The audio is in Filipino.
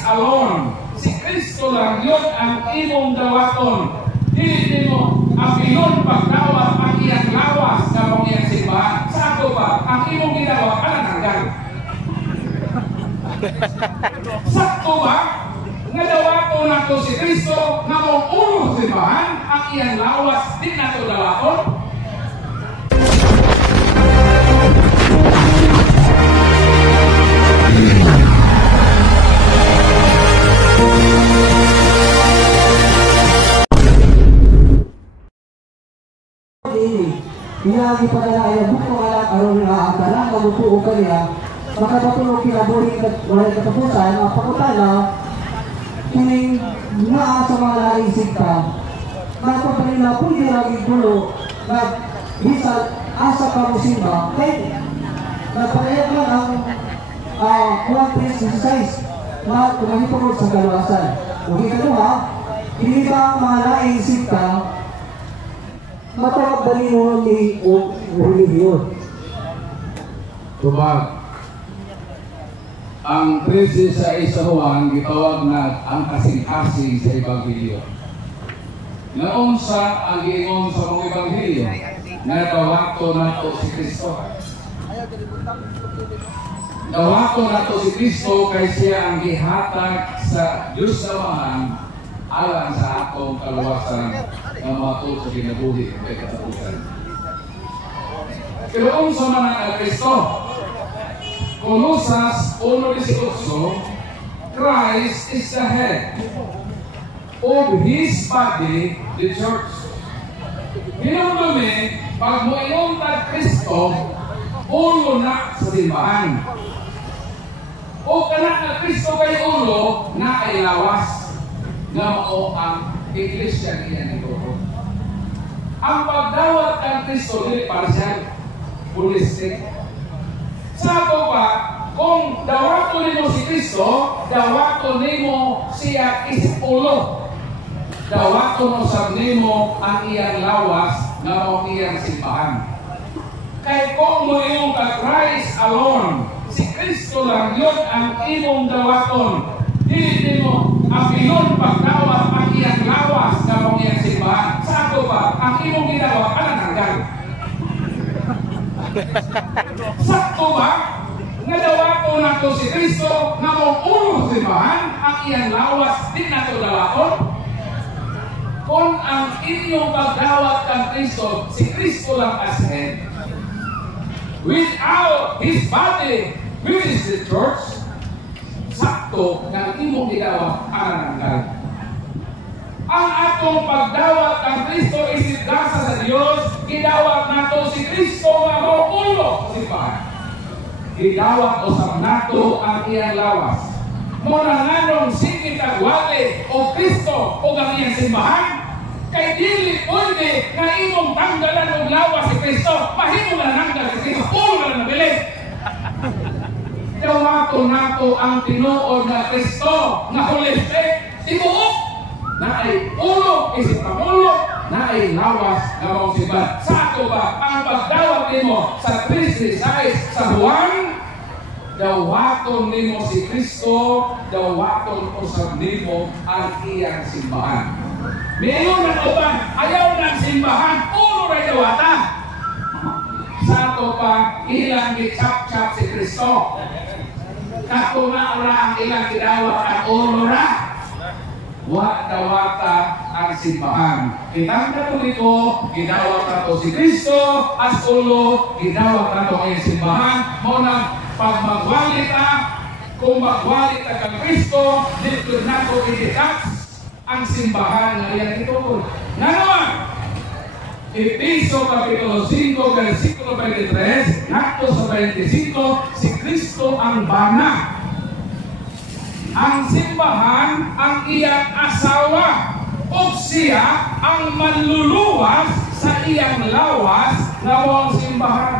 Christ alone. Si Kristo lang yun ang imong dawaton. Dili mo apilon pagdawat ang iyang lawas na mong iyang simbahan. Sa ato ba, ang imong ginawa, alananggal. Sakto ba? Nga dawaton nato si Kristo na mong ulo simbahan, ang iyang lawas, di nato dawaton. Hinagi pa na ay bukto ka lang aron nga ang talang mabutuo ka niya makapatulog kinabuhi at walang katapusan ang pakutana kining naa sa mga naisip ka nagpapanila pwede lagi gulo na bisan asa ka mo simba kaya nagpanayak lang ang 1:16 na tumahipagod sa kaluwasan. Huwag ikaduha, hindi ba mga naisip ka matawag dali mo ni relihiyon. Tubag. Ang 13 sa Juan gitawag na ang kasing-kasing sa Ebanghelyo. Naunsa ang giingon sa mga Ebanghelyo na dawato nato si Kristo. Dawato nato si Kristo kay siya ang gihatag sa Diyos Amahan alang sa atong kaluwasan na matod sa kinabuhi kay katapusan. Pero unsa man ang Kristo? Colosas 1:18, Christ is the head of His body, the church. Hinumdumi, pag moingon ta Kristo, ulo na sa simbahan. O kana na Kristo kay ulo na ay lawas nga mao ang iglesia niya ni Lord. Ang pagdawat kang Kristo dili parsyal, holistic. Sa ato pa, kung dawato nimo si Kristo, dawato nimo siya is ulo. Dawato mo sa nimo ang iyang lawas nga mao iyang simbahan. Kay kung mo iyong ka Christ alone, si Kristo lang yun ang imong dawaton. Dili mo apilon pagdawat ang iyang lawas na mong iyang simbahan. Sa ato ba, ang imong ginawa, alananggal. Sakto ba? Nga dawaton nato si Kristo na mong ulo simbahan, ang iyang lawas, di nato dawaton. Kung ang inyong pagdawat kang Kristo, si Kristo lang as head, without His body, which is the church, sakto ng imong ginawa alananggal. Ang atong pagdawat kang Kristo isidasa sa Dios, gidawat nato si Kristo nga mao ulo simbahan. Gidawat usab nato ang iyang lawas. Mo na nganong sige tagwali o Kristo o ang iyang simbahan, kay dili pwede nga imong tanggalan og lawas si Kristo, mahimo na nanggal si Kristo, ulo na nabilis. Dawato nato ang tinuod na Kristo nga holistic, tibuok na ay ulo, isip na ulo, na ay lawas nga mong simbahan. Sa ato ba, ang pagdawat nimo sa 3:16 sa Juan, dawaton nimo si Kristo, dawaton usab nimo ang iyang simbahan. Mayroon ng uban, ayaw ng simbahan, ulo ray dawata. Sa ato pa, ilang gitsap-chap si Kristo. Kato na ora ang ilang gidawat ang ulo ra. Wa dawata ang simbahan. Kitang Katoliko, gidawat nato si Kristo as ulo, gidawat nato ang simbahan. Mo nang pag magwali ta, kung magwali ta kang Kristo, dito nato i-detach ang simbahan na iyan ito. Nga naman, Efeso Kapitulo 5, versikulo 23, nakto sa 25, si Kristo ang bana. Ang simbahan ang iyang asawa o siya ang manluluwas sa iyang lawas na mong simbahan.